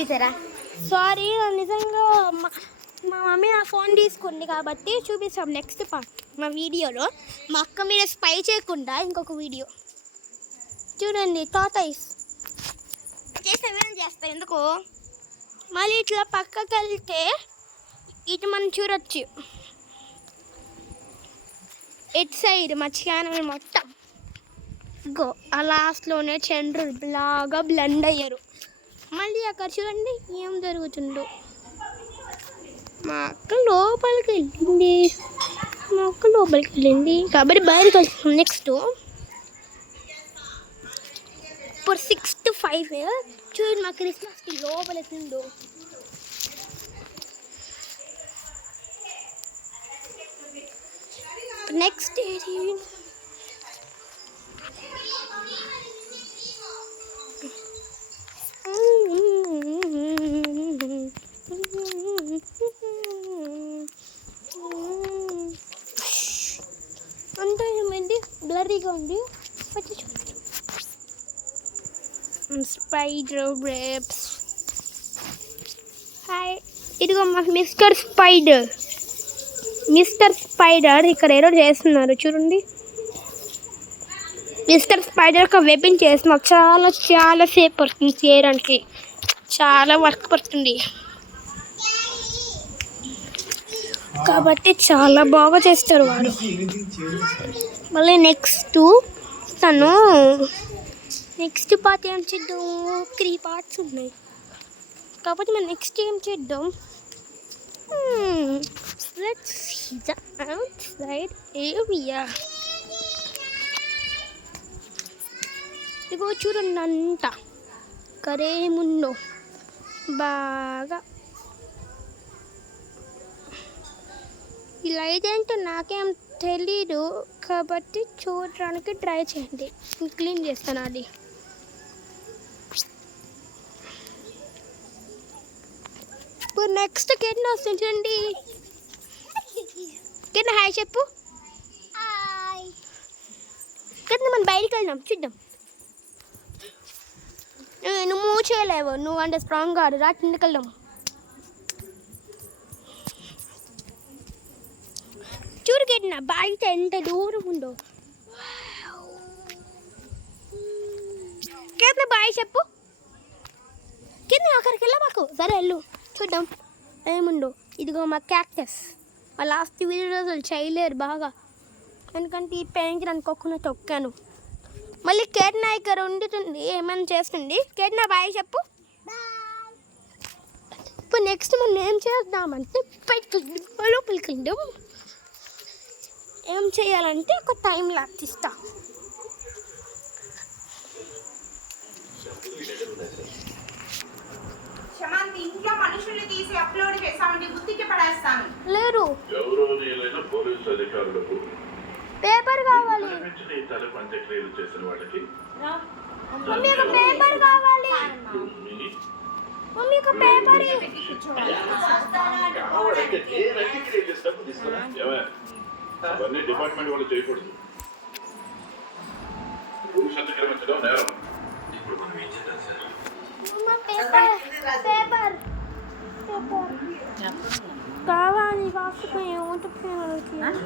చూపిస్తారా? సారీ, నిజంగా మా మమ్మీ నా ఫోన్ తీసుకుంది కాబట్టి చూపిస్తాం నెక్స్ట్ పార్ట్ మా వీడియోలో. మా అక్క మీద స్పై చేయకుండా ఇంకొక వీడియో చూడండి. టాటాయిస్ చేస్తా ఎందుకు? మళ్ళీ ఇట్లా పక్కకి వెళ్తే ఇటు మనం చూడొచ్చు. ఇటు సైడ్ మా ఛానల్ మొత్తం గో ఆ లాస్ట్లోనే చంద్రుడు లాగా బ్లెండ్ అయ్యారు. మళ్ళీ అక్కడ చూడండి ఏం జరుగుతుందో. మా అక్క లోపలికి కాబట్టి బయటకు వెళ్తున్నాం. నెక్స్ట్ ఇప్పుడు 6 to 5 చూడండి మా క్రిస్మస్కి లోపల ఎట్లుందో. నెక్స్ట్ ఏంటి? అంతా ఏమైంది, బ్లరీగా ఉంది. Spider webs. హాయ్, ఇదిగో మా మిస్టర్ స్పైడర్ ఇక్కడ ఏదో చేస్తున్నారు చూడండి. మిస్టర్ స్పైడర్ ఒక వెబిన్ చేస్తున్నారు. చాలా సేపు పడుతుంది చేయడానికి, చాలా వర్క్ పడుతుంది కాబట్టి చాలా బాగా చేస్తారు వాడు. మళ్ళీ నెక్స్ట్ పార్ట్ ఏం చేద్దాం? 3 పార్ట్స్ ఉన్నాయి కాబట్టి మనం నెక్స్ట్ ఏం చేద్దాం? Let's see the outside area. ఇగో చూడండి అంట కరేముందో బాగా. ఈ లైట్ ఏంటో నాకేం తెలీదు కాబట్టి చూడడానికి ట్రై చేయండి. క్లీన్ చేస్తాను అది. ఇప్పుడు నెక్స్ట్ కింద వస్తుంది చూడండి. కింద హాయ్ చెప్పు. కింద మనం బయటికి వెళ్దాం చూద్దాం. నువ్వు మూవ్ చేయలేవు, నువ్వు అంటే స్ట్రాంగ్ కాదు. రా కిందకి వెళ్దాం. చూడు కింద బయట ఎంత దూరం ఉందో. కింద బాయ్ చెప్పు. కింద అక్కడికి వెళ్ళమాకు. సరే వెళ్ళు చూద్దాం ఏముందో. ఇదిగో మా క్యాక్టస్. మా లాస్ట్ వీడియోస్ చేయలేరు బాగా, ఎందుకంటే ఈ పెయింట్ అనుకోకుండా తొక్కాను. మళ్ళీ కేట్నా ఇక్కడ ఉండుతుంది, ఏమైనా చేస్తుంది. కేట్నా బాయ్ చెప్పు. ఇప్పుడు నెక్స్ట్ మనం ఏం చేద్దామంటే లోపలికి వెళ్దాం. ఏం చేయాలంటే ఒక టైం లాక్తిస్తా. ఇంట్లో మనుషుల్ని తీసి అప్లోడ్ చేసామంటే గుర్తికి పడేస్తాను. లేరు పేపర్ కావాలి. మమ్మీ ఒక పేపర్ కావాలి. మమ్మీ ఒక పేపర్. అవన్నీ డిపార్ట్మెంట్ వాళ్ళు చేయకూడదు. పురుషత్వం నిర్మించడం నేరం. ఇప్పుడు మనం ఏం చేద్దాం సార్? పేపర్ కావాలి. కాకపోతే ఏమంటే